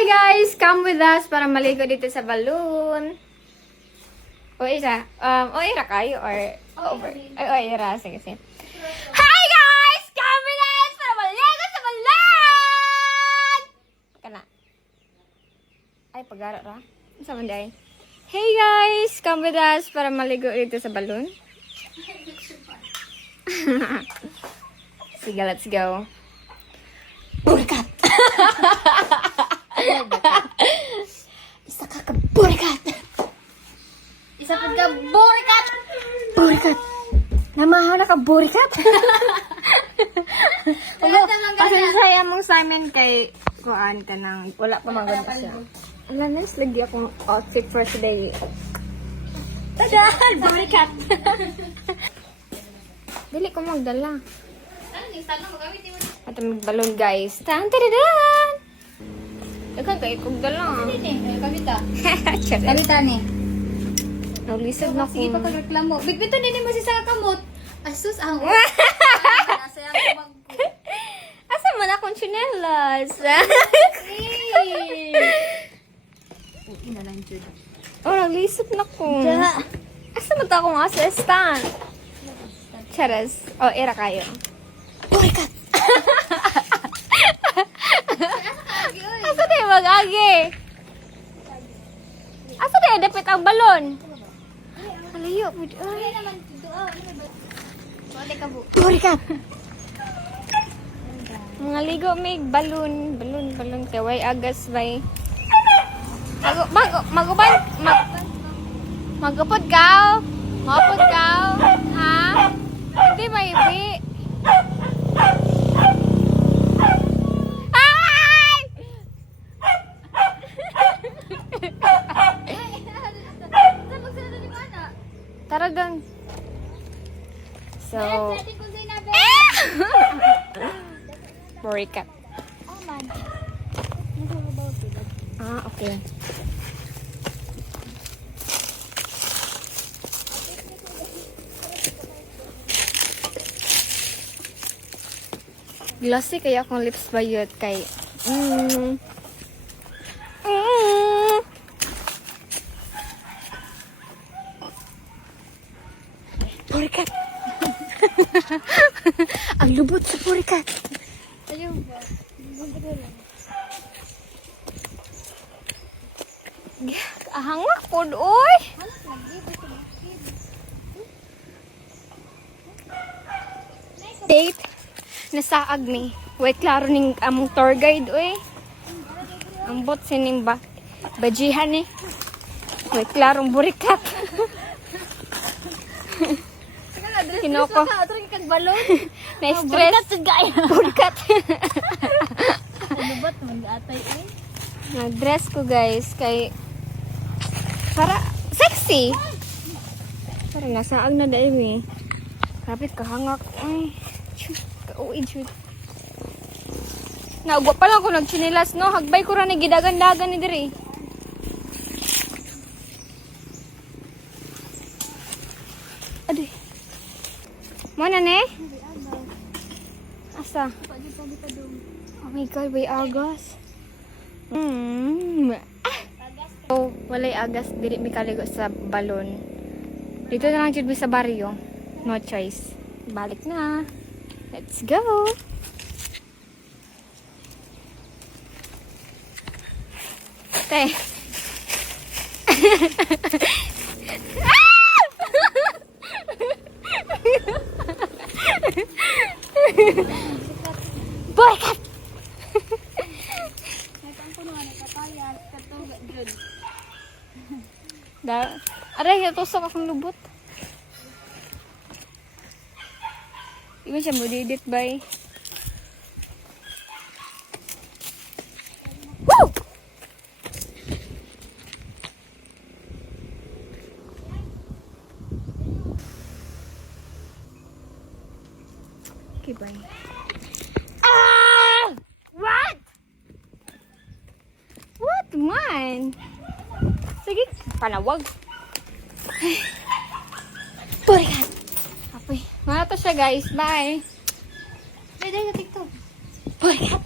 Hi guys! Come with us para maligo dito sa balloon. O isa, o ira kayo or over. Ay, o ira, sige. Hi guys! Come with us para maligo sa balloon! Kana. Ay, pag-ara ra. Sa manday. Hey guys! Come with us para maligo dito sa balloon. Sige, let's go. Burikat! Isa ka burikat! Isa pa ka burikat! Burikat! Namahaw na ka burikat! Pasensaya mong Simon kay kuan ka nang wala pa maganda siya. Ala, nice lagi akong outfit for today. Tada! Burikat! Dili ko magdala. At mag-balloon guys. Tan-taradan! Dagan kayo kong dala. Kavita. Charet. Kavita ni. Naulisod na Sige pa ko. kagreklamo. Bit-bito din mo si sa kamot. Asus ang nasayang ko mag... Asa man akong chinelas? Ina lang jud. Oh, naglisod na ko. Ja. Asa man ta akong assistant? Charas. Oh, ira kayo. Burikat! Asa tayo mag-agi? Asa tayo dapit ang balon? Alayo. Ay naman doon. Bote ka bu. Burikat! Mga ligo may balon kay way agas bay. Magupod ka? Mapod ka? Ha? Hindi maybe. Ay! Tara doon. So, burikat. Ah, okay. Glossy kaya akong lips bayot kay Burikat. Ang lubot sa burikat. Ayun ba? Ahangak pod oy. Date nasaag mi. Way klaro ning among tour guide oy. Ang bot sining ba bajihan ni. Way klarong burikat. Kinoko. Atong kag balon. Na-stress. Burikat. Lubot man atay ay. Nag-dress ko guys kay para sexy. Para nasaag na dahil mi. Kapit kahangak. Ay. Kauid shoot. Naugwa pa lang ko nagchinilas no. Hagbay ko ra ni gidagan-dagan ni diri. Aduh. Mana ne? Asa? Oh my god, bay agas. So, walay agas dili mi kaligo sa balon. Dito na lang jud mi sa baryo. No choice. Balik na. Let's go. Te. Burikat! Aray, natusok akong lubot. Iba siya mo didit bay. Woo! Okay, bye. Ah! What? What man? Sige, panawag. Burikat! Apoy. Mga to siya guys. Bye! Pwede sa TikTok. Burikat!